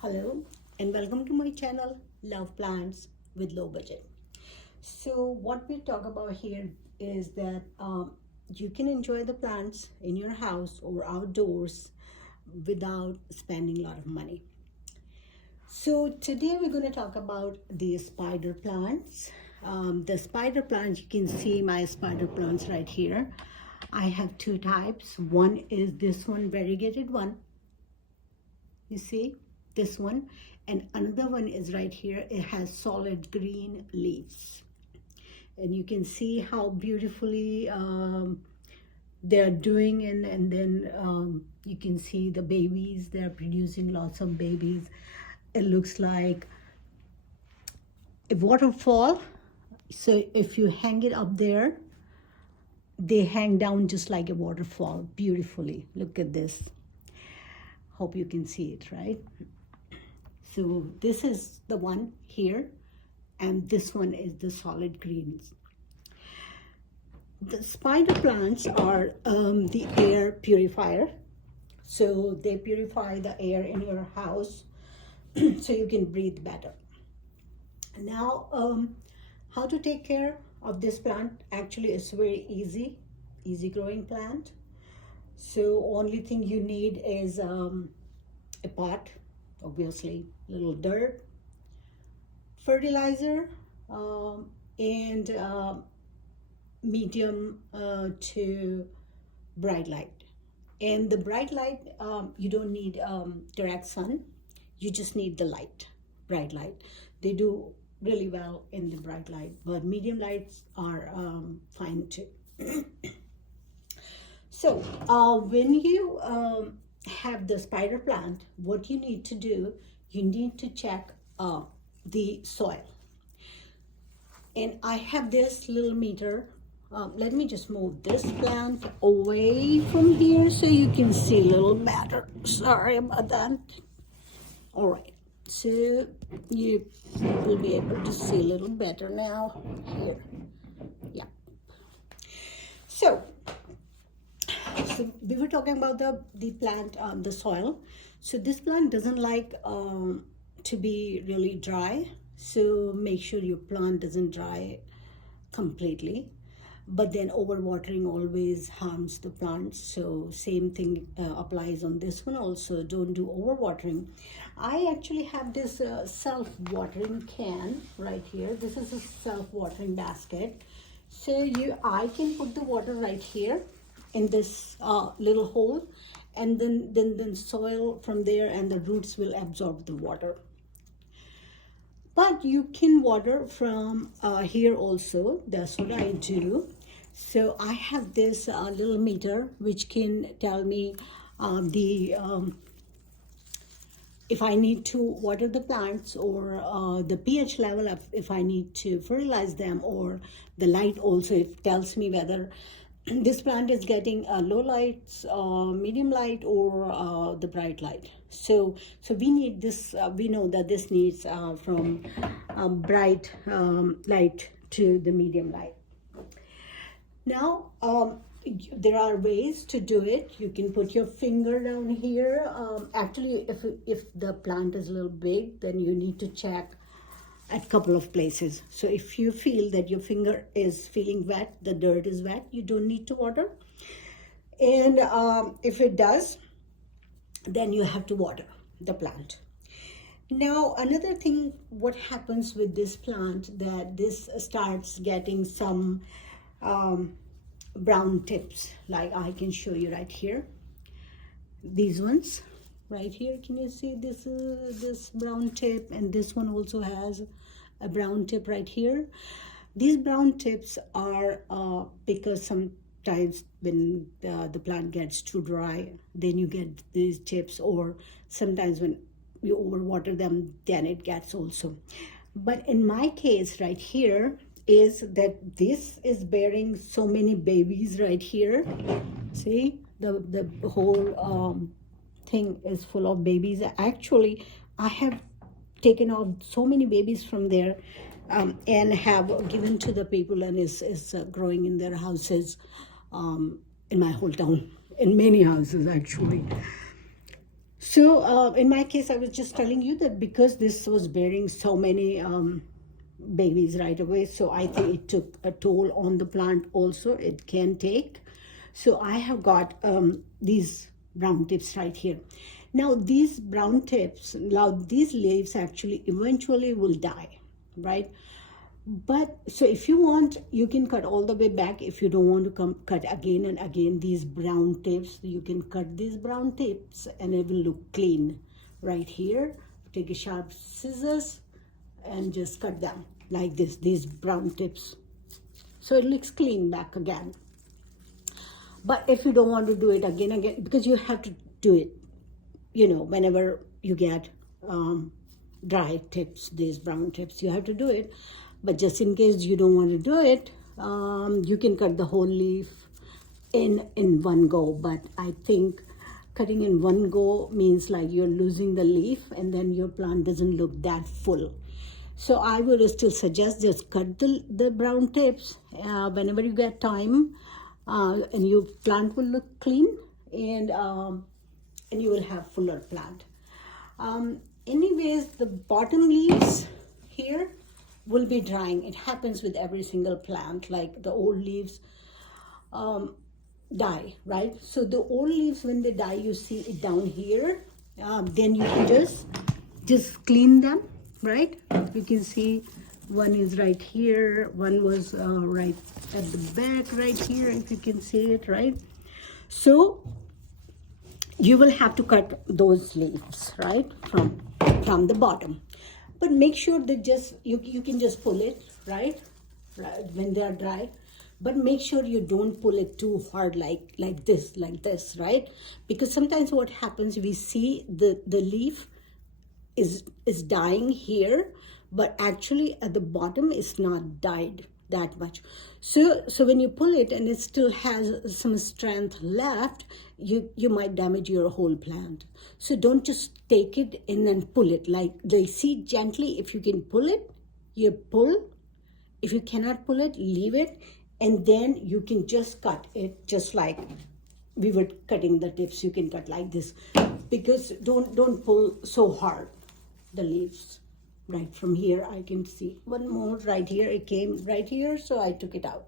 Hello and welcome to my channel Love Plants with Low Budget. So what we talk about here is that you can enjoy the plants in your house or outdoors without spending a lot of money. So today we're going to talk about the spider plants. The spider plants, you can see my spider plants right here. I have two types. One is this one, variegated one. You see this one, and another one is right here. It has solid green leaves, and you can see how beautifully they're doing, and then you can see the babies. They're producing lots of babies. It looks like a waterfall. So if you hang it up there, they hang down just like a waterfall beautifully. Look at this. Hope you can see it, right? So this is the one here, and this one is the solid greens. The spider plants are the air purifier. So they purify the air in your house so you can breathe better. Now, how to take care of this plant? Actually, it's very easy growing plant. So only thing you need is a pot, obviously, little dirt, fertilizer, and medium to bright light. And the bright light, you don't need direct sun. You just need the light, bright light. They do really well in the bright light, but medium lights are fine too. So when you have the spider plant, what you need to do, you need to check the soil. And I have this little meter. Let me just move this plant away from here so you can see a little better. Sorry about that. All right, so you will be able to see a little better now here. Yeah. So we were talking about the plant, the soil. So this plant doesn't like to be really dry. So make sure your plant doesn't dry completely. But then overwatering always harms the plants. So same thing applies on this one also. Don't do overwatering. I actually have this self-watering can right here. This is a self-watering basket. So I can put the water right here in this little hole, and then soil from there, and the roots will absorb the water. But you can water from here also. That's what I do. So I have this little meter which can tell me if I need to water the plants, or the pH level if I need to fertilize them, or the light also. It tells me whether this plant is getting low lights, medium light, or the bright light. So we need this. We know that this needs from bright light to the medium light. Now, there are ways to do it. You can put your finger down here. Actually, if the plant is a little big, then you need to check at a couple of places. So if you feel that your finger is feeling wet, the dirt is wet, you don't need to water. And if it does, then you have to water the plant. Now, another thing, what happens with this plant, that this starts getting some brown tips, like I can show you right here. These ones right here, can you see this brown tip? And this one also has a brown tip right here. These brown tips are because sometimes when the plant gets too dry, then you get these tips, or sometimes when you overwater them, then it gets also. But in my case right here is that this is bearing so many babies right here. See, the whole thing is full of babies. Actually, I have taken off so many babies from there and have given to the people, and is growing in their houses in my whole town, in many houses actually. So in my case, I was just telling you that because this was bearing so many babies right away, so I think it took a toll on the plant also. It can take. So I have got these brown tips right here. Now these brown tips, now these leaves actually eventually will die, right? But so if you want, you can cut all the way back. If you don't want to come cut again and again these brown tips, you can cut these brown tips and it will look clean right here. Take a sharp scissors and just cut them like this, these brown tips. So it looks clean back again. But if you don't want to do it again, because you have to do it, whenever you get dry tips, these brown tips, you have to do it. But just in case you don't want to do it, you can cut the whole leaf in one go. But I think cutting in one go means like you're losing the leaf and then your plant doesn't look that full. So I would still suggest just cut the brown tips whenever you get time, and your plant will look clean, and you will have fuller plant. Anyways, the bottom leaves here will be drying. It happens with every single plant, like the old leaves die, right? So the old leaves, when they die, you see it down here. Then you can just clean them, right? You can see one is right here, one was right at the back right here, if you can see it, right? So you will have to cut those leaves, right, from the bottom. But make sure that just you can just pull it, right, when they are dry. But make sure you don't pull it too hard, like this, right? Because sometimes what happens, we see the leaf is dying here, but actually at the bottom it's not dyed that much. So when you pull it and it still has some strength left, you might damage your whole plant. So don't just take it and then pull it. Like they see gently, if you can pull it, you pull. If you cannot pull it, leave it, and then you can just cut it just like we were cutting the tips. You can cut like this, because don't pull so hard the leaves. Right from here I can see one more right here. It came right here, so I took it out.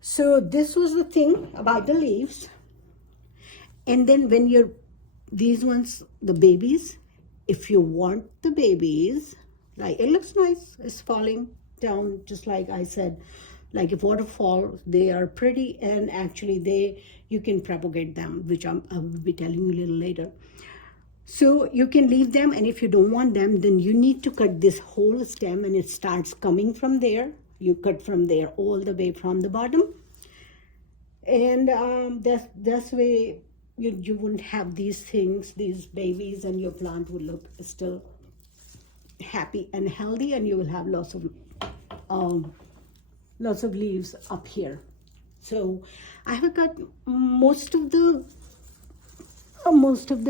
So this was the thing about the leaves. And then when you're these ones, the babies, if you want the babies, like it looks nice, it's falling down just like I said, like if waterfall, they are pretty, and actually you can propagate them, which I will be telling you a little later. So you can leave them, and if you don't want them, then you need to cut this whole stem, and it starts coming from there. You cut from there all the way from the bottom, and that's way you wouldn't have these things, these babies, and your plant would look still happy and healthy, and you will have lots of leaves up here. So I have got most of the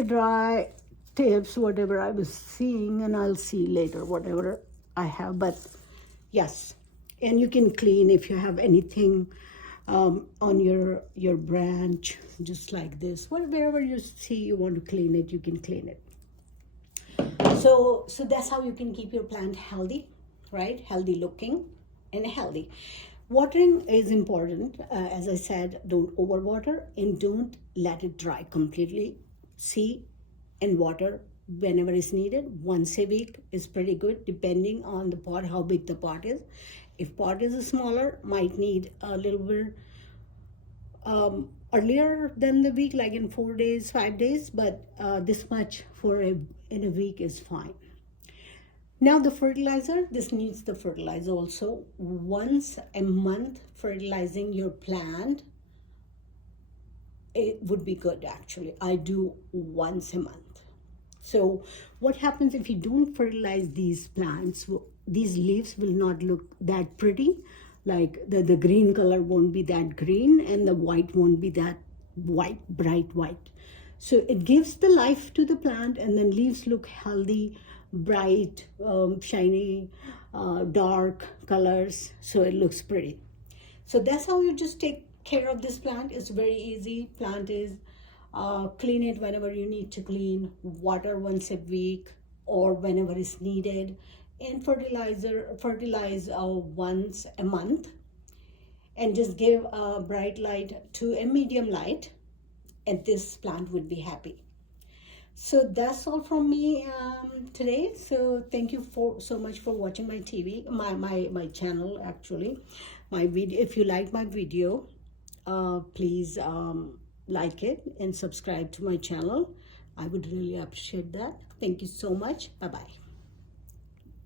dry tips, whatever I was seeing, and I'll see later whatever I have. But yes, and you can clean if you have anything on your branch, just like this. Wherever you see you want to clean it, you can clean it. So that's how you can keep your plant healthy, right? Healthy looking and healthy. Watering is important. As I said, don't overwater and don't let it dry completely. See and water whenever is needed. Once a week is pretty good, depending on the pot, how big the pot is. If pot is smaller, might need a little bit earlier than the week, like in 4 days, 5 days, but this much in a week is fine. Now the fertilizer, this needs the fertilizer also. Once a month fertilizing your plant, it would be good actually. I do once a month. So what happens if you don't fertilize these plants? These leaves will not look that pretty. Like the green color won't be that green, and the white won't be that white, bright white. So it gives the life to the plant, and then leaves look healthy, bright, shiny, dark colors. So it looks pretty. So that's how you just take care of this plant. It's very easy. Plant is Clean it whenever you need to clean, water once a week or whenever is needed, and fertilize once a month, and just give a bright light to a medium light, and this plant would be happy. So that's all from me today. So thank you for so much for watching my TV, my channel actually, my video. If you like my video, please like it and subscribe to my channel. I would really appreciate that. Thank you so much. Bye bye.